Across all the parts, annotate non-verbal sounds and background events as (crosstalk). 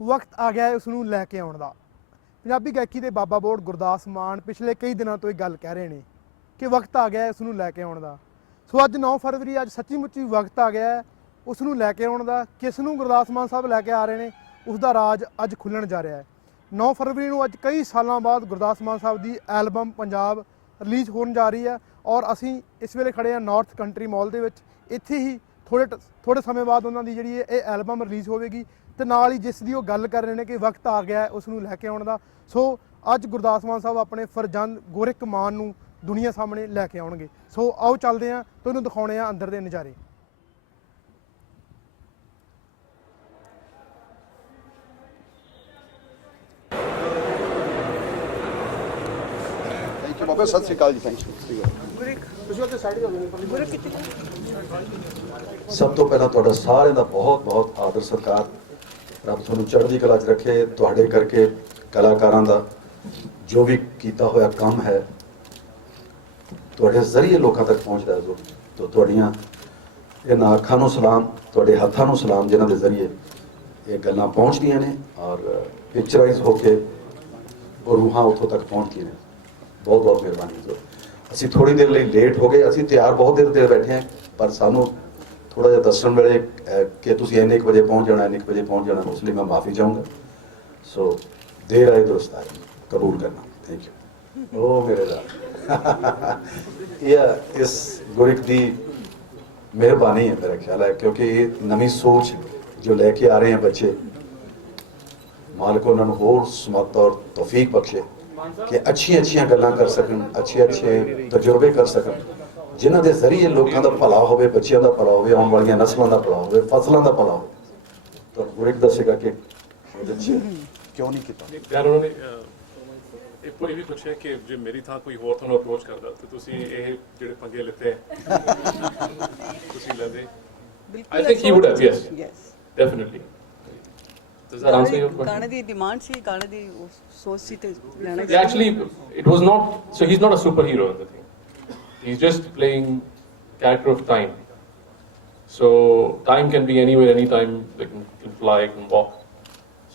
ਵਕਤ ਆ ਗਿਆ ਹੈ ਉਸ ਨੂੰ ਲੈ ਕੇ ਆਉਣ ਦਾ। ਪੰਜਾਬੀ ਗਾਇਕੀ ਦੇ ਬਾਬਾ ਬੋੜ ਗੁਰਦਾਸ ਮਾਨ ਪਿਛਲੇ ਕਈ ਦਿਨਾਂ ਤੋਂ ਇਹ ਗੱਲ ਕਹਿ ਰਹੇ ਨੇ ਕਿ ਵਕਤ ਆ ਗਿਆ ਹੈ ਉਸ ਨੂੰ ਲੈ ਕੇ ਆਉਣ ਦਾ। ਸੋ ਅੱਜ 9 ਫਰਵਰੀ, ਅੱਜ ਸੱਚੀ ਮੁੱਚੀ ਵਕਤ ਆ ਗਿਆ ਹੈ ਉਸ ਨੂੰ ਲੈ ਕੇ ਆਉਣ ਦਾ। ਕਿਸ ਨੂੰ ਗੁਰਦਾਸ ਮਾਨ ਸਾਹਿਬ ਲੈ ਕੇ ਆ ਰਹੇ ਨੇ ਉਸ ਦਾ ਰਾਜ ਅੱਜ ਖੁੱਲਣ ਜਾ ਰਿਹਾ ਹੈ। 9 ਫਰਵਰੀ ਨੂੰ ਅੱਜ ਕਈ ਸਾਲਾਂ ਬਾਅਦ ਗੁਰਦਾਸ ਮਾਨ ਸਾਹਿਬ ਦੀ ਐਲਬਮ ਪੰਜਾਬ ਰਿਲੀਜ਼ ਹੋਣ ਜਾ ਰਹੀ ਹੈ ਔਰ ਅਸੀਂ ਇਸ ਵੇਲੇ ਖੜੇ ਹਾਂ ਨਾਰਥ ਕੰਟਰੀ ਮਾਲ ਦੇ ਵਿੱਚ। ਇੱਥੇ ਹੀ ਥੋੜੇ ਥੋੜੇ ਸਮੇਂ ਬਾਅਦ ਉਹਨਾਂ ਦੀ ਜਿਹੜੀ ਇਹ ਐਲਬਮ ਰਿਲੀਜ਼ ਹੋਵੇਗੀ ਤੇ ਨਾਲ ਹੀ ਜਿਸ ਦੀ ਉਹ ਗੱਲ ਕਰ ਰਹੇ ਨੇ ਕਿ ਵਕਤ ਆ ਗਿਆ ਹੈ ਉਸ ਨੂੰ ਲੈ ਕੇ ਆਉਣ ਦਾ। ਸੋ ਅੱਜ ਗੁਰਦਾਸ ਮਾਨ ਸਾਹਿਬ ਆਪਣੇ ਫਰਜ਼ੰਦ ਗੋਰਿਕ ਮਾਨ ਨੂੰ ਦੁਨੀਆ ਸਾਹਮਣੇ ਲੈ ਕੇ ਆਉਣਗੇ। ਸੋ ਆਓ ਚੱਲਦੇ ਹਾਂ, ਤੁਹਾਨੂੰ ਦਿਖਾਉਣੇ ਆ ਅੰਦਰ ਦੇ ਨਜ਼ਾਰੇ। ਬਾਬਾ ਸਤਿ ਸ਼੍ਰੀ ਅਕਾਲ ਜੀ ਥੈਂਕ ਸਭ ਤੋਂ ਪਹਿਲਾਂ ਤੁਹਾਡਾ ਸਾਰਿਆਂ ਦਾ ਬਹੁਤ ਬਹੁਤ ਆਦਰ ਸਤਿਕਾਰ। ਰੱਬ ਤੁਹਾਨੂੰ ਚੜ੍ਹਦੀ ਕਲਾ 'ਚ ਰੱਖੇ ਤੁਹਾਡੇ ਕਰਕੇ ਕਲਾਕਾਰਾਂ ਦਾ ਜੋ ਵੀ ਕੀਤਾ ਹੋਇਆ ਕੰਮ ਹੈ ਤੁਹਾਡੇ ਜ਼ਰੀਏ ਲੋਕਾਂ ਤੱਕ ਪਹੁੰਚਦਾ ਹੈ ਜੋ। ਤੋ ਤੁਹਾਡੀਆਂ ਇਹਨਾਂ ਅੱਖਾਂ ਨੂੰ ਸਲਾਮ ਤੁਹਾਡੇ ਹੱਥਾਂ ਨੂੰ ਸਲਾਮ ਜਿਨ੍ਹਾਂ ਦੇ ਜ਼ਰੀਏ ਇਹ ਗੱਲਾਂ ਪਹੁੰਚਦੀਆਂ ਨੇ ਔਰ ਪਿਕਚਰਾਈਜ਼ ਹੋ ਕੇ ਉਹ ਰੂਹਾਂ ਉੱਥੋਂ ਤੱਕ ਪਹੁੰਚਦੀਆਂ ਨੇ। ਬਹੁਤ ਬਹੁਤ ਮਿਹਰਬਾਨੀ ਜੀ। ਅਸੀਂ ਥੋੜੀ ਦੇਰ ਲਈ ਲੇਟ ਹੋ ਗਏ ਅਸੀਂ ਤਿਆਰ ਬਹੁਤ ਦੇਰ ਦੇ ਬੈਠੇ ਹਾਂ ਪਰ ਸਾਨੂੰ ਥੋੜਾ ਜਿਹਾ ਦੱਸਣ ਵੇਲੇ ਕਿ ਤੁਸੀਂ ਇੰਨੇ ਕੁ ਵਜੇ ਪਹੁੰਚ ਜਾਣਾ ਇੰਨੇ ਕੁ ਵਜੇ ਪਹੁੰਚ ਜਾਣਾ ਉਸ ਲਈ ਮੈਂ ਮਾਫੀ ਚਾਹੂੰਗਾ। ਸੋ ਦੇਰ ਆਏ ਦੁਰਸਤ ਆਏ ਕਬੂਲ ਕਰਨਾ। ਥੈਂਕ ਯੂ ਉਹ ਮੇਰੇ ਦਾ (laughs) ਇਹ ਇਸ ਗੁਰਿਕ ਦੀ ਮਿਹਰਬਾਨੀ ਹੈ ਮੇਰਾ ਖਿਆਲ ਹੈ ਕਿਉਂਕਿ ਇਹ ਨਵੀਂ ਸੋਚ ਜੋ ਲੈ ਕੇ ਆ ਰਹੇ ਹਨ ਬੱਚੇ ਮਾਲਕ ਉਹਨਾਂ ਨੂੰ ਹੋਰ ਸਮਤ ਔਰ ਤੌਫੀਕ ਬਖਸ਼ੇ। ਕਿ ਅੱਛੀਆਂ ਅੱਛੀਆਂ ਗੱਲਾਂ ਕਰ ਸਕਣ ਅੱਛੇ ਅੱਛੇ ਤਜਰਬੇ ਕਰ ਸਕਣ। ਜਿਨ੍ਹਾਂ ਦੇ ਜ਼ਰੀਏ ਲੋਕਾਂ ਦਾ ਭਲਾ ਹੋਵੇ ਬੱਚਿਆਂ ਦਾ ਭਲਾ ਹੋਵੇ ਆਉਣ ਵਾਲੀਆਂ ਨਸਲਾਂ ਦਾ ਭਲਾ ਹੋਵੇ ਫਸਲਾਂ ਦਾ ਭਲਾ ਹੋਵੇ। ਤਾਂ ਗੁਰਿਕ ਦੱਸੇਗਾ ਕਿ ਕਿਉਂ ਨਹੀਂ ਕੀਤਾ। ਯਾਰ ਉਹਨਾਂ ਨੇ ਇੱਕ ਵਾਰੀ ਵੀ ਪੁੱਛਿਆ ਕਿ ਜੇ ਮੇਰੀ ਥਾਂ ਕੋਈ ਹੋਰ ਤੁਹਾਨੂੰ ਅਪਰੋਚ ਕਰਦਾ ਤੇ ਤੁਸੀਂ ਇਹ ਜਿਹੜੇ ਪੰਗੇ ਲਿੱਤੇ ਹੈ, ਤੁਸੀਂ ਲੈਂਦੇ। think he would have, yes. Yes. Definitely Does that answer your question? The man, so. Actually, it was not. So he's not a superhero in the thing. He's just playing character of time. So time can be anywhere, anytime. They can, can fly, can walk.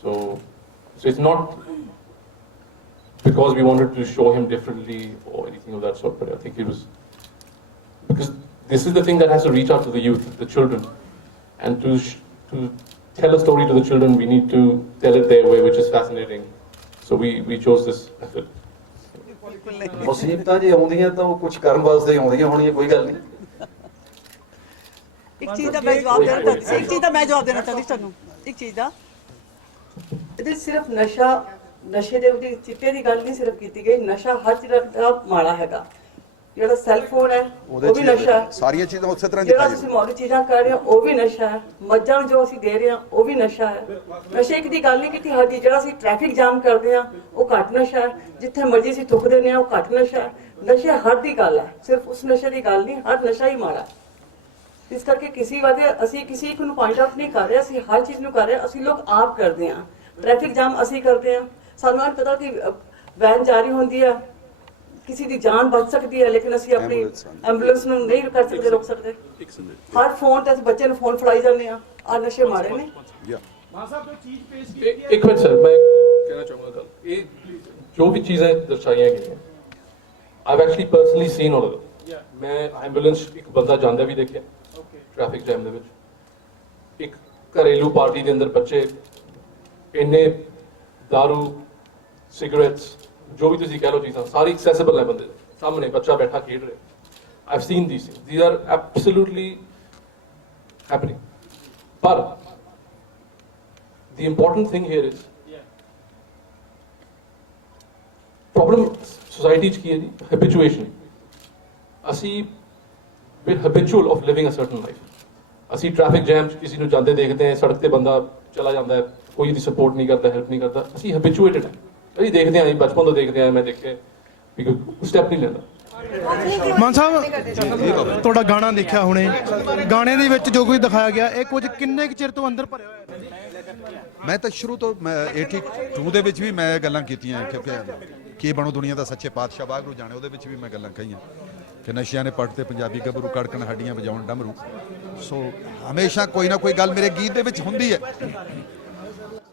So, so it's not because we wanted to show him differently or anything of that sort. But I think it was because this is the thing that has to reach out to the youth, the children, and to to tell a story to the children, we need to tell it their way, which is fascinating. So we we chose this method. (laughs) ਮੁਸੀਬਤਾਂ ਜੇ ਆਉਂਦੀਆਂ ਤਾਂ ਉਹ ਕੁਝ ਕਰਨ ਵਾਸਤੇ ਹੀ ਆਉਂਦੀਆਂ ਹੋਣੀਆਂ ਕੋਈ ਗੱਲ ਨਹੀਂ। ਇੱਕ ਚੀਜ਼ ਦਾ ਮੈਂ ਜਵਾਬ ਦੇਣਾ ਚਾਹੁੰਦੀ ਇੱਕ ਚੀਜ਼ ਦਾ ਮੈਂ ਜਵਾਬ ਦੇਣਾ ਚਾਹੁੰਦੀ ਤੁਹਾਨੂੰ। ਇੱਕ ਚੀਜ਼ ਦਾ। ਇਹਦੇ 'ਚ ਸਿਰਫ ਨਸ਼ਾ ਨਸ਼ੇ ਦੇ ਉਹਦੀ ਚਿੱਟੇ ਦੀ ਗੱਲ ਨਹੀਂ ਸਿਰਫ ਕੀਤੀ ਗਈ। ਨਸ਼ਾ ਹਰ ਤਰ੍ਹਾਂ ਦਾ ਮਾੜਾ ਹੈਗਾ। ਜਿਹੜਾ ਸੈੱਲ ਫੋਨ ਹੈ ਉਹਦੇ ਉਹ ਵੀ ਨਸ਼ਾ ਹੈ। ਸਾਰੀਆਂ ਚੀਜ਼ਾਂ ਉਸੇ ਤਰ੍ਹਾਂ ਜਿਹੜਾ ਦਿਖਾਈ ਤੁਸੀਂ ਮੌਲੀ ਚੀਜ਼ਾਂ ਕਰ ਰਹੇ ਹੋ ਉਹ ਵੀ ਨਸ਼ਾ ਹੈ। ਮੱਝਾਂ ਨੂੰ ਜੋ ਅਸੀਂ ਦੇ ਰਹੇ ਹਾਂ ਉਹ ਵੀ ਨਸ਼ਾ ਹੈ। ਨਸ਼ੇ ਇੱਕ ਦੀ ਗੱਲ ਨਹੀਂ ਕੀਤੀ ਹਰ ਦੀ ਜਿਹੜਾ ਅਸੀਂ ਟ੍ਰੈਫਿਕ ਜਾਮ ਕਰਦੇ ਹਾਂ ਉਹ ਘੱਟ ਨਸ਼ਾ ਹੈ। ਜਿੱਥੇ ਮਰਜ਼ੀ ਅਸੀਂ ਥੁੱਕ ਦਿੰਦੇ ਹਾਂ ਉਹ ਘੱਟ ਨਸ਼ਾ ਹੈ। ਨਸ਼ੇ ਹਰ ਦੀ ਗੱਲ ਹੈ। ਸਿਰਫ ਉਸ ਨਸ਼ੇ ਦੀ ਗੱਲ ਨਹੀਂ ਹਰ ਨਸ਼ਾ ਹੀ ਮਾੜਾ ਹੈ। ਇਸ ਕਰਕੇ ਕਿਸੇ ਵਾਦੇ ਅਸੀਂ ਕਿਸੇ ਇੱਕ ਨੂੰ ਪੁਆਇੰਟ ਆਊਟ ਨਹੀਂ ਕਰ ਰਹੇ ਅਸੀਂ ਹਰ ਚੀਜ਼ ਨੂੰ ਕਰ ਰਹੇ ਹਾਂ, ਅਸੀਂ ਲੋਕ ਆਪ ਕਰਦੇ ਹਾਂ। ਟ੍ਰੈਫਿਕ ਜਾਮ ਅਸੀਂ ਕਰਦੇ ਹਾਂ। ਸਾਨੂੰ ਇਹ ਪਤਾ ਕਿ ਵੈਨ ਜਾਰੀ ਹੁੰਦੀ ਹੈ ਕਿਸੇ ਦੀ ਜਾਨ ਬਚ ਸਕਦੀ ਹੈ ਲੇਕਿਨ ਅਸੀਂ ਆਪਣੀ ਐਂਬੂਲੈਂਸ ਨੂੰ ਨਹੀਂ ਕਰ ਸਕਦੇ ਰੋਕ ਸਕਦੇ। ਹਰ ਫੋਨ ਤੇ ਬੱਚੇ ਨੂੰ ਫੋਨ ਫੜਾਈ ਜਾਂਦੇ ਆ ਆ ਨਸ਼ੇ ਮਾਰੇ ਨੇ। ਇੱਕ ਮਿੰਟ ਸਰ ਮੈਂ ਕਹਿਣਾ ਚਾਹੂੰਗਾ ਜੋ ਵੀ ਚੀਜ਼ਾਂ ਦਰਸਾਈਆਂ ਗਈਆਂ I actually personally seen all ਮੈਂ ਐਂਬੂਲੈਂਸ ਇੱਕ ਬੰਦਾ ਜਾਂਦਾ ਵੀ ਦੇਖਿਆ ਟ੍ਰੈਫਿਕ ਜਾਮ ਦੇ ਵਿੱਚ। ਇੱਕ ਘਰੇਲੂ ਪਾਰਟੀ ਦੇ ਅੰਦਰ ਬੱਚੇ ਇੰਨੇ दारू ਸਿਗਰਟਸ ਜੋ ਵੀ ਤੁਸੀਂ ਕਹਿ ਲਓ ਚੀਜ਼ਾਂ, ਸਾਰੀ ਐਕਸੈਸਿਬਲ ਹੈ ਬੰਦੇ ਦੇ। ਸਾਹਮਣੇ ਬੱਚਾ ਬੈਠਾ, ਖੇਡ ਰਿਹਾ। I've seen these things these are absolutely happening ਪਰ the important thing here is problem society ਚ ਕੀ ਹੈ ਜੀ ਹੈਬਿਚੁਏਸ਼ਨ ਅਸੀਂ ਵੀ habitual of living a certain life ਅਸੀਂ ਟ੍ਰੈਫਿਕ ਜੈਮ ਚ ਕਿਸੇ ਨੂੰ ਜਾਂਦੇ ਦੇਖਦੇ ਹਾਂ ਸੜਕ ਤੇ ਬੰਦਾ ਚਲਾ ਜਾਂਦਾ ਹੈ ਕੋਈ ਇਹਦੀ ਸਪੋਰਟ ਨਹੀਂ ਕਰਦਾ ਹੈਲਪ ਨਹੀਂ ਕਰਦਾ ਅਸੀਂ ਹੈਬਿਚੁਏਟਡ ਹਾਂ ਅਸੀਂ ਦੇਖਦੇ ਹਾਂ ਜੀ ਬਚਪਨ ਤੋਂ ਦੇਖਦੇ ਹਾਂ ਮੈਂ ਦੇਖਿਆ ਵੀ ਕੋਈ ਸਟੈਪ ਨਹੀਂ ਲੈਂਦਾ। ਮਾਨ ਸਾਹਿਬ ਤੁਹਾਡਾ ਗਾਣਾ ਦੇਖਿਆ ਹੁਣੇ। ਗਾਣੇ ਦੇ ਵਿੱਚ ਜੋ ਕੁਝ ਦਿਖਾਇਆ ਗਿਆ ਇਹ ਕੁਝ ਕਿੰਨੇ ਕੁ ਚਿਰ ਤੋਂ ਅੰਦਰ ਭਰਿਆ ਹੋਇਆ ਹੈ? ਮੈਂ ਤਾਂ ਸ਼ੁਰੂ ਤੋਂ ਮੈਂ 82 ਦੇ ਵਿੱਚ ਵੀ ਮੈਂ ਇਹ ਗੱਲਾਂ ਕੀਤੀਆਂ ਕਿਉਂਕਿ ਕੀ ਬਣੋ ਦੁਨੀਆ ਦਾ ਸੱਚੇ ਪਾਤਸ਼ਾਹ ਵਾਹਿਗੁਰੂ ਜਾਣੇ ਉਹਦੇ ਵਿੱਚ ਵੀ ਮੈਂ ਗੱਲਾਂ ਕਹੀਆਂ। ਕਿ ਨਸ਼ਿਆਂ ਨੇ ਪੱਟ ਤੇ ਪੰਜਾਬੀ ਗੱਭਰੂ ਕੜਕਣ ਹੱਡੀਆਂ ਵਜਾਉਣ ਡਮਰੂ। ਸੋ ਹਮੇਸ਼ਾ ਕੋਈ ਨਾ ਕੋਈ ਗੱਲ ਮੇਰੇ ਗੀਤ ਦੇ ਵਿੱਚ ਹੁੰਦੀ ਹੈ।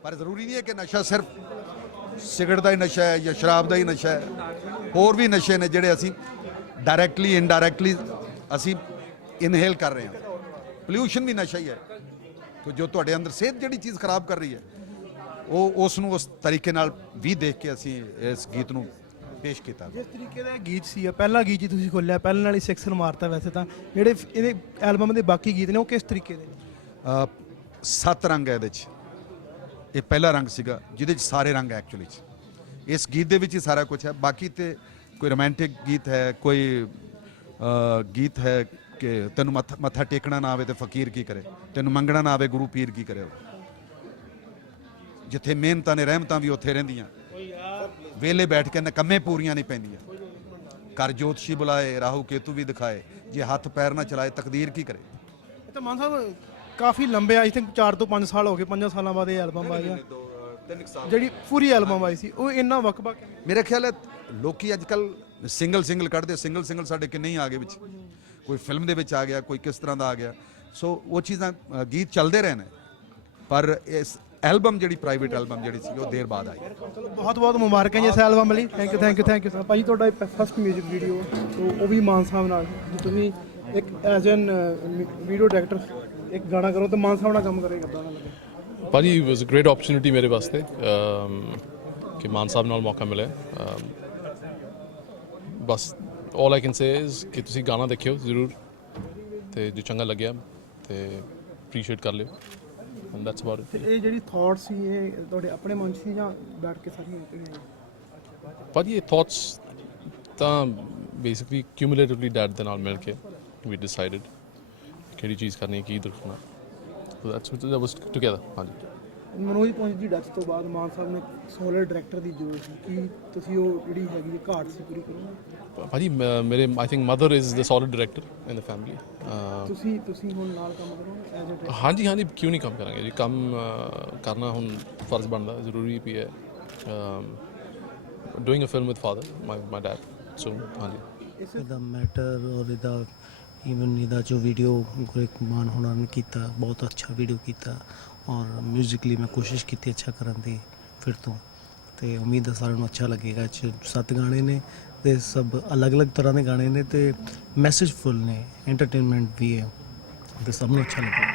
ਪਰ ਜ਼ਰੂਰੀ ਨਹੀਂ ਹੈ ਕਿ ਨਸ਼ਾ ਸਿਰਫ ਸਿਗਰਟ ਦਾ ਹੀ ਨਸ਼ਾ ਹੈ ਜਾਂ ਸ਼ਰਾਬ ਦਾ ਹੀ ਨਸ਼ਾ ਹੈ ਹੋਰ ਵੀ ਨਸ਼ੇ ਨੇ ਜਿਹੜੇ ਅਸੀਂ ਡਾਇਰੈਕਟਲੀ ਇਨਡਾਇਰੈਕਟਲੀ ਅਸੀਂ ਇਨਹੇਲ ਕਰ ਰਹੇ ਹਾਂ। ਪੋਲਿਊਸ਼ਨ ਵੀ ਨਸ਼ਾ ਹੀ ਹੈ। ਕਿ ਜੋ ਤੁਹਾਡੇ ਅੰਦਰ ਸਿਹਤ ਜਿਹੜੀ ਚੀਜ਼ ਖਰਾਬ ਕਰ ਰਹੀ ਹੈ ਉਹ ਉਸ ਨੂੰ ਉਸ ਤਰੀਕੇ ਨਾਲ ਵੀ ਦੇਖ ਕੇ ਅਸੀਂ ਇਸ ਗੀਤ ਨੂੰ ਪੇਸ਼ ਕੀਤਾ। ਜਿਸ ਤਰੀਕੇ ਦਾ ਇਹ ਗੀਤ ਸੀ ਪਹਿਲਾ ਗੀਤ ਜੀ ਤੁਸੀਂ ਖੋਲਿਆ ਪਹਿਲਾਂ ਨਾਲ ਹੀ ਸਿਕਸਰ ਮਾਰਤਾ ਵੈਸੇ ਤਾਂ ਜਿਹੜੇ ਇਹਦੇ ਐਲਬਮ ਦੇ ਬਾਕੀ ਗੀਤ ਨੇ ਉਹ ਕਿਸ ਤਰੀਕੇ ਦੇ? ਸੱਤ ਰੰਗ ਹੈ ਇਹਦੇ 'ਚ। ਇਹ ਪਹਿਲਾ ਰੰਗ ਸੀਗਾ, ਜਿਹਦੇ 'ਚ ਸਾਰੇ ਰੰਗ ਐਕਚੁਅਲੀ 'ਚ ਇਸ ਗੀਤ ਦੇ ਵਿੱਚ ਹੀ ਸਾਰਾ ਕੁਝ ਹੈ। ਬਾਕੀ ਤੇ ਕੋਈ ਰੋਮਾਂਟਿਕ ਗੀਤ ਹੈ, ਕੋਈ ਗੀਤ ਹੈ ਕਿ ਤੈਨੂੰ ਮੱਥਾ ਟੇਕਣਾ ਨਾ ਆਵੇ ਤੇ ਫਕੀਰ ਕੀ ਕਰੇ? ਤੈਨੂੰ ਮੰਗਣਾ ਨਾ ਆਵੇ, ਗੁਰੂ ਪੀਰ ਕੀ ਕਰੇ ਜਿੱਥੇ ਮਿਹਨਤਾਂ ਨੇ, ਰਹਿਮਤਾਂ ਵੀ ਉੱਥੇ ਰਹਿੰਦੀਆਂ। ਵੇਲੇ ਬੈਠ ਕੇ ਨਕੰਮੇ ਪੂਰੀਆਂ ਨਹੀਂ ਪੈਂਦੀਆਂ। ਕਰ ਜੋਤਸ਼ੀ ਬੁਲਾਏ, ਰਾਹੂ ਕੇਤੂ ਵੀ ਦਿਖਾਏ। ਜੇ ਹੱਥ ਪੈਰ ਨਾ ਚਲਾਏ, ਤਕਦੀਰ ਕੀ ਕਰੇ? ਇਹ ਤਾਂ ਮਾਨ ਸਾਹਿਬ ਕਾਫੀ ਲੰਬੇ ਆਈ ਥਿੰਕ 4 ਤੋਂ 5 ਸਾਲ ਹੋ ਗਏ 5 ਸਾਲਾਂ ਬਾਅਦ ਇਹ ਐਲਬਮ ਆਈ ਆ। ਜਿਹੜੀ ਪੂਰੀ ਐਲਬਮ ਆਈ ਸੀ ਉਹ ਇੰਨਾ ਵਕਬਾ ਮੇਰੇ ਖਿਆਲ ਹੈ ਲੋਕੀ ਅੱਜ ਕੱਲ ਸਿੰਗਲ ਸਿੰਗਲ ਕੱਢਦੇ ਸਿੰਗਲ ਸਿੰਗਲ ਸਾਡੇ ਕਿੰਨੇ ਹੀ ਆ ਗਏ ਵਿੱਚ। ਕੋਈ ਫਿਲਮ ਦੇ ਵਿੱਚ ਆ ਗਿਆ ਕੋਈ ਕਿਸ ਤਰ੍ਹਾਂ ਦਾ ਆ ਗਿਆ। ਸੋ ਉਹ ਚੀਜ਼ਾਂ ਗੀਤ ਚੱਲਦੇ ਰਹੇ ਨੇ। ਪਰ ਇਸ ਐਲਬਮ ਜਿਹੜੀ ਪ੍ਰਾਈਵੇਟ ਐਲਬਮ ਜਿਹੜੀ ਸੀ ਉਹ ਦੇਰ ਬਾਅਦ ਆਈ। ਚਲੋ ਬਹੁਤ ਬਹੁਤ ਮੁਬਾਰਕਾਂ ਜੀ ਇਸ ਐਲਬਮ ਲਈ। Thank you thank you thank you sir ਭਾਜੀ ਤੁਹਾਡਾ ਫਸਟ 뮤직 ਵੀਡੀਓ ਉਹ ਵੀ ਮਾਨ ਸਾਹਿਬ ਨਾਲ ਜੇ ਤੁਸੀਂ ਇੱਕ ਐਜ਼ ਐਨ ਵੀਡੀਓ ਡਾਇਰੈਕਟਰ ਇੱਕ ਗਾਣਾ ਕਰੋ ਤੇ ਮਾਨ ਸਾਹਿਬ ਕੰਮ ਕਰੇ ਕਿੱਦਾਂ ਦਾ ਲੱਗਾ। ਭਾਜੀ ਵਾਸ ਅ ਗ੍ਰੇਟ ਓਪਰਚ्युनिटी ਮੇਰੇ ਵਾਸਤੇ ਕਿ ਮਾਨ ਸਾਹਿਬ ਨਾਲ ਮੌਕਾ ਮਿਲਿਆ। ਬਸ ਆਲ ਆਈ ਕੈਨ ਸੇ ਇਜ਼ ਕਿ ਤੁਸੀਂ ਗਾਣਾ ਦੇਖਿਓ ਜ਼ਰੂਰ ਤੇ ਜੋ ਚੰਗਾ ਲੱਗਿਆ ਤੇ ਅਪਰੀਸ਼ੀਏਟ ਕਰ ਲਿਓ ਐਂਡ ਦੈਟਸ ਅਬਾਊਟ ਇਟ ਇਹ ਜਿਹੜੀ ਥਾਟ ਸੀ ਇਹ ਤੁਹਾਡੇ ਆਪਣੇ ਮਨ 'ਚ ਸੀ ਜਾਂ ਬੈਠ ਕੇ ਸਾਰੀਆਂ ਕੀਤੀਆਂ ਪਰ ਇਹ ਥੌਟਸ ਤਾਂ ਬੇਸਿਕਲੀ ਕਿਊਮੂਲੇਟਿਵਲੀ ਡੈਟ ਦੇ ਨਾਲ ਮਿਲ ਕੇ ਵੀ ਡਿਸਾਈਡਡ ਕਿਹੜੀ ਚੀਜ਼ ਕਰਨੀ ਕੀ ਰੱਖਣਾ so that's what that was together ਹਾਂਜੀ। ਮਨੋਜ ਪੁੰਜ ਦੀ ਡੈਥ ਤੋਂ ਬਾਅਦ ਮਾਨ ਸਾਹਿਬ ਨੇ ਸੋਲਰ ਡਾਇਰੈਕਟਰ ਦੀ ਜੋਰ ਸੀ ਕਿ ਤੁਸੀਂ ਉਹ ਜਿਹੜੀ ਹੈਗੀ ਹੈ ਘਾਟ ਸੀ ਪੂਰੀ ਕਰੋਗੇ? ਭਾਜੀ ਮ- ਮੇਰੇ I think mother is the solid director in the family ਤੁਸੀਂ ਤੁਸੀਂ ਹੁਣ ਨਾਲ ਕੰਮ ਕਰੋਗੇ ਐਜ਼ ਅ ਹਾਂਜੀ ਹਾਂਜੀ ਕਿਉਂ ਨਹੀਂ ਕੰਮ ਕਰਾਂਗੇ ਜੀ? ਕੰਮ ਅਹ, ਕਰਨਾ ਹੁਣ ਫਰਜ਼ ਬਣਦਾ ਜ਼ਰੂਰੀ ਵੀ ਹੈ doing a film with father my my dad so ਹਾਂਜੀ। ਇਹਦਾ ਮੈਟਰ ਔਰ ਇਹਦਾ ਈਵਨ ਇਹਦਾ ਜੋ ਵੀਡੀਓ ਗੁਰੇਕ ਮਾਨ ਹੋਣਾ ਨੇ ਕੀਤਾ, ਬਹੁਤ ਅੱਛਾ ਵੀਡੀਓ ਕੀਤਾ ਔਰ 뮤직ਲੀ ਮੈਂ ਕੋਸ਼ਿਸ਼ ਕੀਤੀ ਅੱਛਾ ਕਰਨ ਦੀ ਫਿਰ ਤੋਂ। ਤੇ ਉਮੀਦ ਹੈ ਸਾਰਿਆਂ ਨੂੰ ਅੱਛਾ ਲੱਗੇਗਾ। 'ਚ ਸੱਤ ਗਾਣੇ ਨੇ ਤੇ ਸਭ ਅਲੱਗ-ਅਲੱਗ ਤਰ੍ਹਾਂ ਦੇ ਗਾਣੇ ਨੇ ਤੇ ਮੈਸੇਜਫੁਲ ਨੇ। ਐਂਟਰਟੇਨਮੈਂਟ ਵੀ ਹੈ। ਤੇ ਸਭ ਨੂੰ ਅੱਛਾ ਲੱਗੇਗਾ।